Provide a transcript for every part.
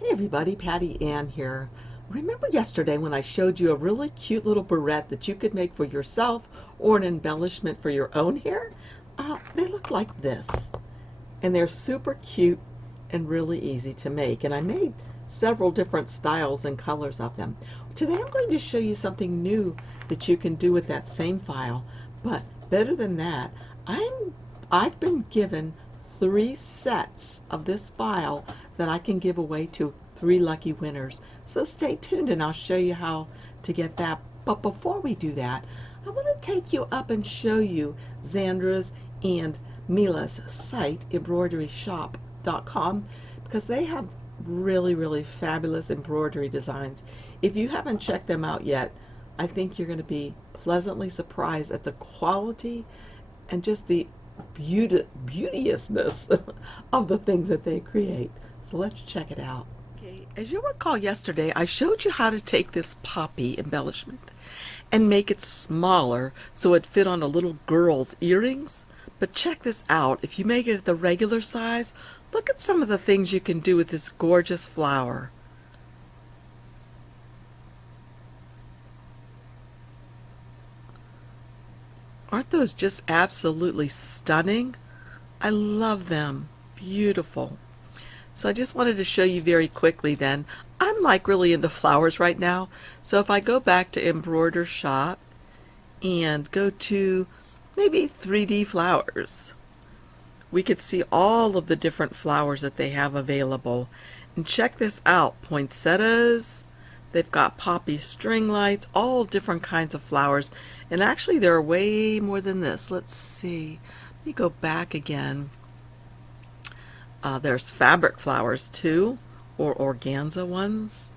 Hey everybody, Patty Ann here. Remember yesterday when I showed you a really cute little barrette that you could make for yourself or an embellishment for your own hair? They look like this, and they're super cute and really easy to make. And I made several different styles and colors of them. Today I'm going to show you something new that you can do with that same file. But better than that, I've been given 3 sets of this file that I can give away to 3 lucky winners. So stay tuned and I'll show you how to get that. But before we do that, I want to take you up and show you Xandra's and Mila's site, embroideryshop.com, because they have really fabulous embroidery designs. If you haven't checked them out yet, I think you're going to be pleasantly surprised at the quality and just the beauteousness of the things that they create. So let's check it out. Okay, as you'll recall yesterday, I showed you how to take this poppy embellishment and make it smaller so it fit on a little girl's earrings. But check this out. If you make it at the regular size, look at some of the things you can do with this gorgeous flower. Aren't those just absolutely stunning? I love them. Beautiful. So I just wanted to show you very quickly then. I'm like really into flowers right now. So if I go back to Embroider Shop and go to maybe 3D flowers, we could see all of the different flowers that they have available. And check this out, poinsettias. They've got poppy string lights, all different kinds of flowers. And actually there are way more than this. Let's see. Let me go back again. There's fabric flowers too, or organza ones.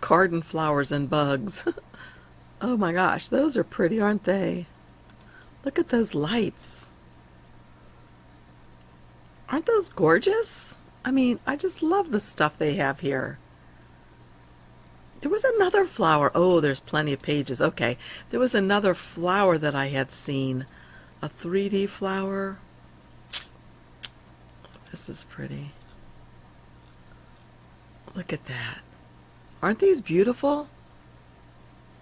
Garden flowers and bugs. Oh my gosh, those are pretty, aren't they? Look at those lights. Aren't those gorgeous? I mean, I just love the stuff they have here. There was another flower. Oh, there's plenty of pages. Okay. There was another flower that I had seen. A 3D flower. This is pretty. Look at that. Aren't these beautiful?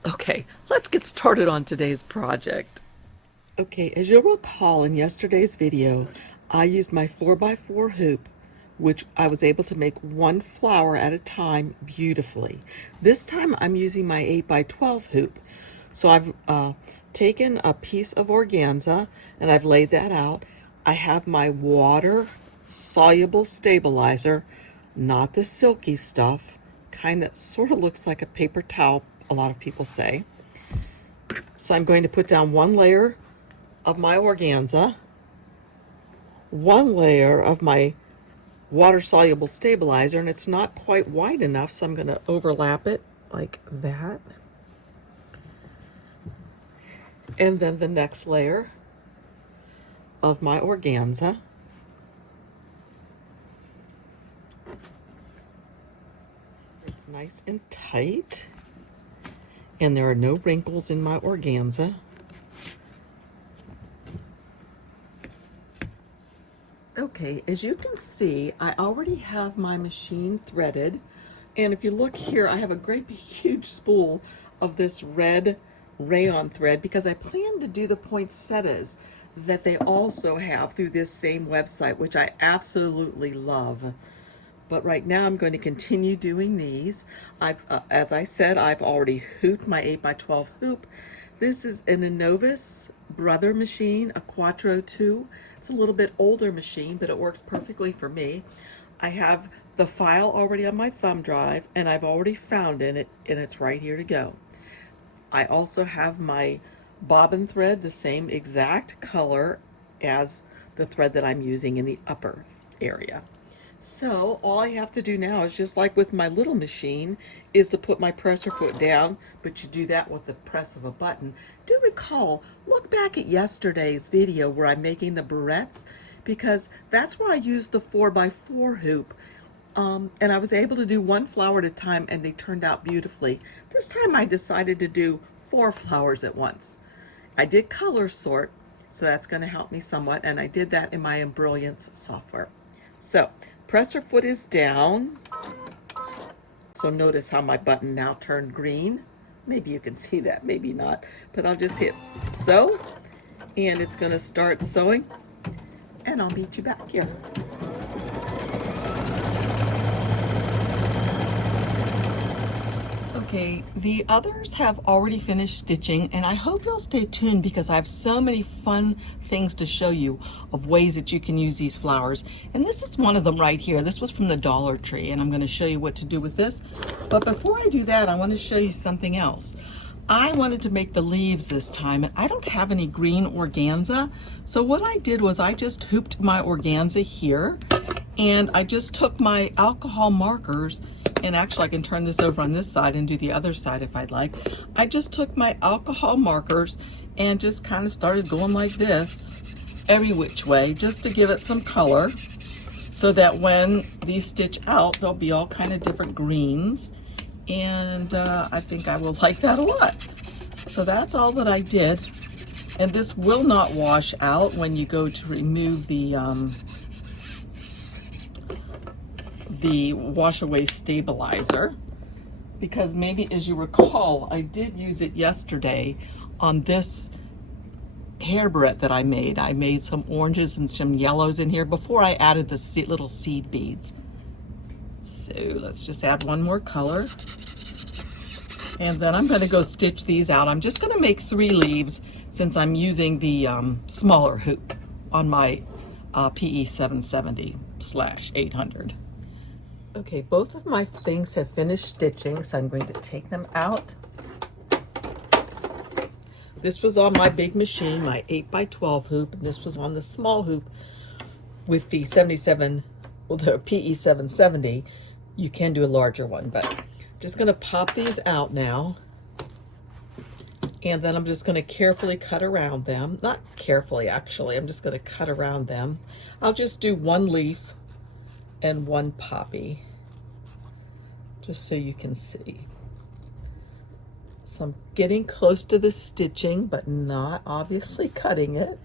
Okay, let's get started on today's project. Okay, as you'll recall in yesterday's video, I used my 4x4 hoop, which I was able to make one flower at a time beautifully. This time I'm using my 8x12 hoop. So I've taken a piece of organza and I've laid that out. I have my water soluble stabilizer, not the silky stuff, kind that sort of looks like a paper towel, a lot of people say. So I'm going to put down one layer of my organza, one layer of my water-soluble stabilizer, and it's not quite wide enough, so I'm going to overlap it like that. And then the next layer of my organza. It's nice and tight, and there are no wrinkles in my organza. Okay, as you can see, I already have my machine threaded, and if you look here, I have a great big huge spool of this red rayon thread because I plan to do the poinsettias that they also have through this same website, which I absolutely love. But right now I'm going to continue doing these. As I said, I've already hooped my 8x12 hoop. This is an Innovis Brother machine, a Quattro 2. It's a little bit older machine, but it works perfectly for me. I have the file already on my thumb drive, and I've already found it, and it's right here to go. I also have my bobbin thread, the same exact color as the thread that I'm using in the upper area. So all I have to do now is just like with my little machine is to put my presser foot down, but you do that with the press of a button. Do recall, look back at yesterday's video where I'm making the barrettes, because that's where I used the 4x4 hoop. And I was able to do one flower at a time and they turned out beautifully. This time I decided to do 4 flowers at once. I did color sort, so that's going to help me somewhat, and I did that in my Embrilliance software. So presser foot is down, also notice how my button now turned green. Maybe you can see that, maybe not. But I'll just hit sew, and it's going to start sewing, and I'll meet you back here. Okay, the others have already finished stitching, and I hope you'll stay tuned because I have so many fun things to show you of ways that you can use these flowers. And this is one of them right here. This was from the Dollar Tree, and I'm going to show you what to do with this. But before I do that, I want to show you something else. I wanted to make the leaves this time, and I don't have any green organza. So what I did was I just hooped my organza here, and I just took my alcohol markers, and actually I can turn this over on this side and do the other side if I'd like. I just took my alcohol markers and just kind of started going like this every which way, just to give it some color, so that when these stitch out, they'll be all kind of different greens. And I think I will like that a lot. So that's all that I did. And this will not wash out when you go to remove the wash away stabilizer, because maybe as you recall, I did use it yesterday on this hair barrette that I made. I made some oranges and some yellows in here before I added the little seed beads. So let's just add one more color. And then I'm going to go stitch these out. I'm just going to make 3 leaves since I'm using the smaller hoop on my PE 770/800. Okay, both of my things have finished stitching, so I'm going to take them out. This was on my big machine, my 8x12 hoop, and this was on the small hoop with the 77, well, the PE 770. You can do a larger one, but I'm just going to pop these out now, and then I'm just going to carefully cut around them. Not carefully, actually. I'm just going to cut around them. I'll just do 1 leaf and 1 poppy, just so you can see. So I'm getting close to the stitching, but not obviously cutting it.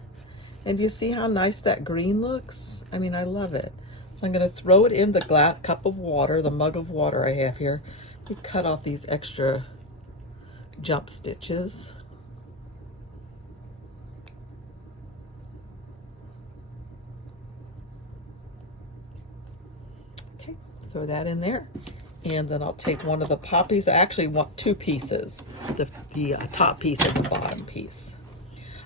And you see how nice that green looks? I mean, I love it. So I'm going to throw it in the cup of water, the mug of water I have here, to cut off these extra jump stitches. Okay, throw that in there. And then I'll take one of the poppies. I actually want 2 pieces, the top piece and the bottom piece.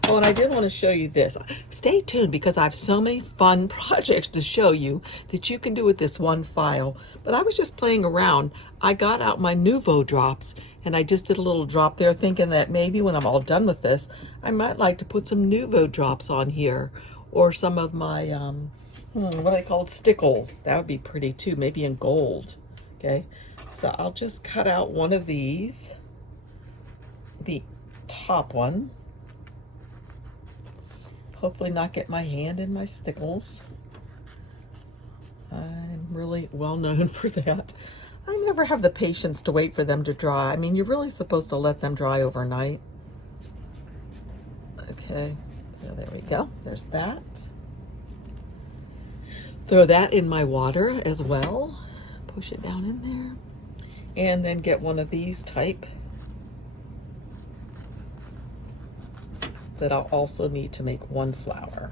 Oh, and I did want to show you this. Stay tuned because I have so many fun projects to show you that you can do with this one file. But I was just playing around. I got out my Nuvo drops, and I just did a little drop there, thinking that maybe when I'm all done with this, I might like to put some Nuvo drops on here, or some of my, what I call stickles. That would be pretty too, maybe in gold. Okay, so I'll just cut out one of these, the top one. Hopefully not get my hand in my stickles. I'm really well known for that. I never have the patience to wait for them to dry. I mean, you're really supposed to let them dry overnight. Okay, so there we go. There's that. Throw that in my water as well. Push it down in there. And then get one of these type that I'll also need to make 1 flower.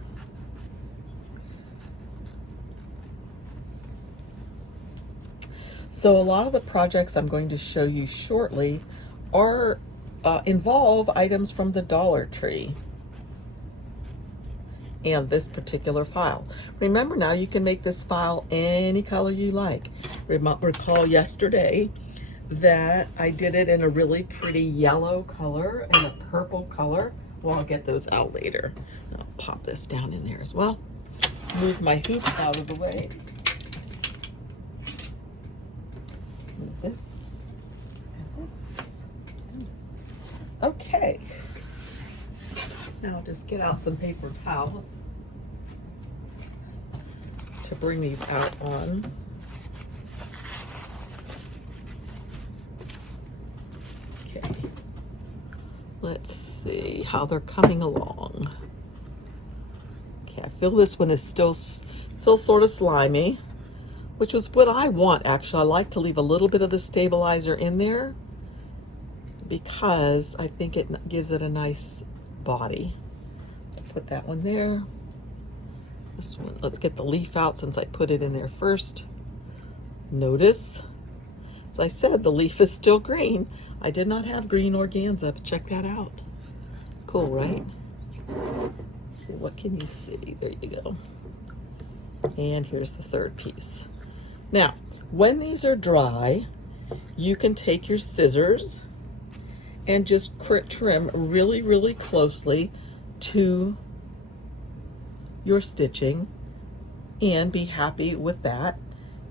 So a lot of the projects I'm going to show you shortly are involve items from the Dollar Tree and this particular file. Remember now, you can make this file any color you like. Recall yesterday that I did it in a really pretty yellow color and a purple color. Well, I'll get those out later. I'll pop this down in there as well. Move my hoop out of the way. Move this, and this, and this. Okay. Now I'll just get out some paper towels to bring these out on. Okay. Let's see how they're coming along. Okay, I feel this one is still feels sort of slimy. which was what I want actually. I like to leave a little bit of the stabilizer in there because I think it gives it a nice body. So put that one there. This one, let's get the leaf out since I put it in there first. Notice, as I said, the leaf is still green. I did not have green organza, but check that out. Cool, right? Let's see, what can you see? There you go. And here's the third piece. Now, when these are dry, you can take your scissors and just trim really, really closely to your stitching and be happy with that.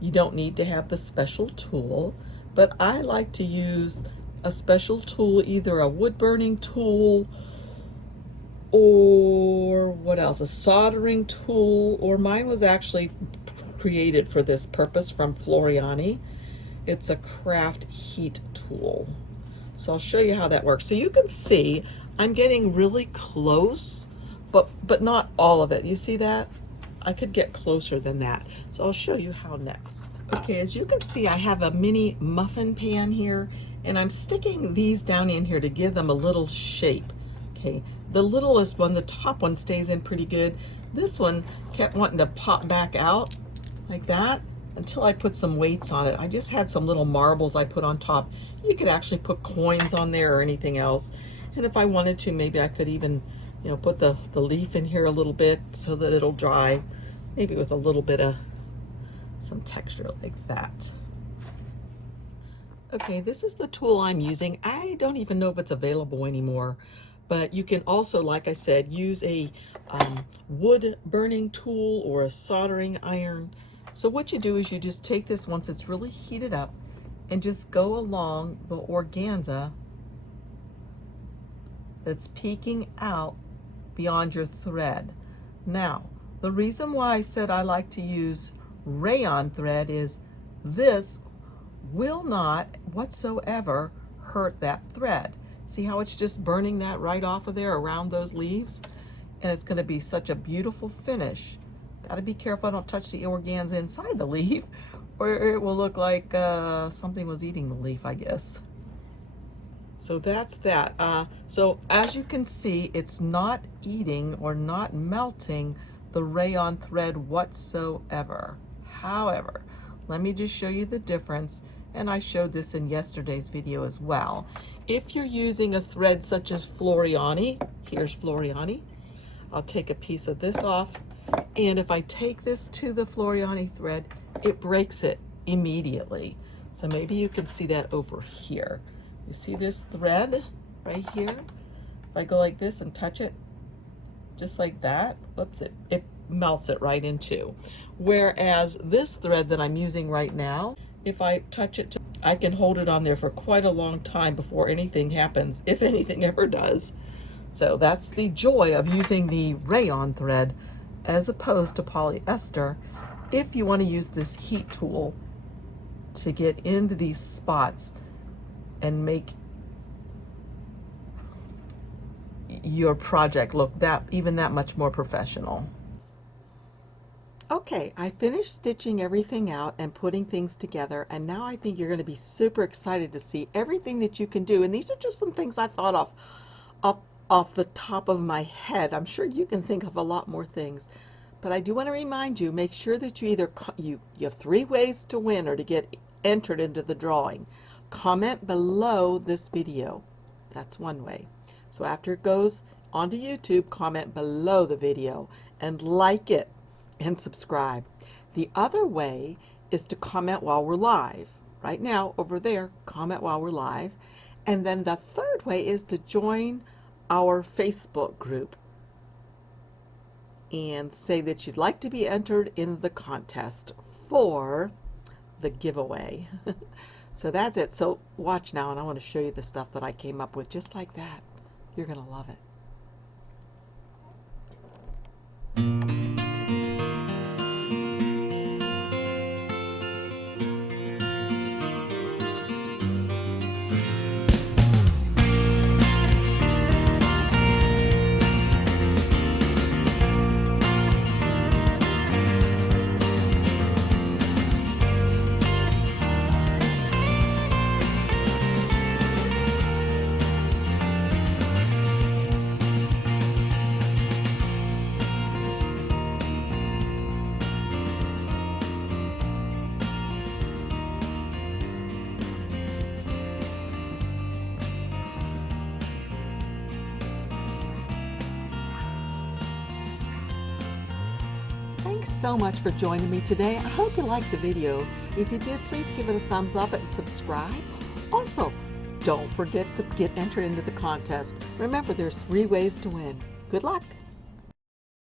You don't need to have the special tool, but I like to use a special tool, either a wood burning tool or what else, a soldering tool, or mine was actually created for this purpose from Floriani. It's a craft heat tool. So I'll show you how that works. So you can see I'm getting really close, but not all of it. You see that? I could get closer than that. So I'll show you how next. Okay, as you can see, I have a mini muffin pan here, and I'm sticking these down in here to give them a little shape. Okay, the littlest one, the top one, stays in pretty good. This one kept wanting to pop back out like that until I put some weights on it. I just had some little marbles I put on top. You could actually put coins on there or anything else. And if I wanted to, maybe I could even, you know, put the leaf in here a little bit so that it'll dry, maybe with a little bit of some texture like that. Okay, this is the tool I'm using. I don't even know if it's available anymore, but you can also, like I said, use a wood burning tool or a soldering iron. So what you do is you just take this once it's really heated up and just go along the organza that's peeking out beyond your thread. Now, the reason why I said I like to use rayon thread is this will not whatsoever hurt that thread. See how it's just burning that right off of there around those leaves? And it's going to be such a beautiful finish. Got to be careful I don't touch the organza inside the leaf, or it will look like something was eating the leaf, I guess. So that's that. So as you can see, it's not eating or not melting the rayon thread whatsoever. However, let me just show you the difference, and I showed this in yesterday's video as well. If you're using a thread such as Floriani, here's Floriani, I'll take a piece of this off, and if I take this to the Floriani thread, it breaks it immediately. So maybe you can see that over here. You see this thread right here? If I go like this and touch it, just like that, whoops, it melts it right in two. Whereas this thread that I'm using right now, if I touch it, I can hold it on there for quite a long time before anything happens, if anything ever does. So that's the joy of using the rayon thread as opposed to polyester, if you want to use this heat tool to get into these spots and make your project look even that much more professional. Okay, I finished stitching everything out and putting things together, and now I think you're going to be super excited to see everything that you can do. And these are just some things I thought off the top of my head. I'm sure you can think of a lot more things, but I do want to remind you, make sure that you either you have 3 ways to win or to get entered into the drawing. Comment below this video. That's one way. So after it goes onto YouTube, comment below the video and like it and subscribe. The other way is to comment while we're live. Right now, over there, comment while we're live. And then the third way is to join our Facebook group and say that you'd like to be entered in the contest for the giveaway. So that's it. So watch now, and I want to show you the stuff that I came up with just like that. You're going to love it. Thanks so much for joining me today. I hope you liked the video. If you did, please give it a thumbs up and subscribe. Also, don't forget to get entered into the contest. Remember, there's 3 ways to win. Good luck!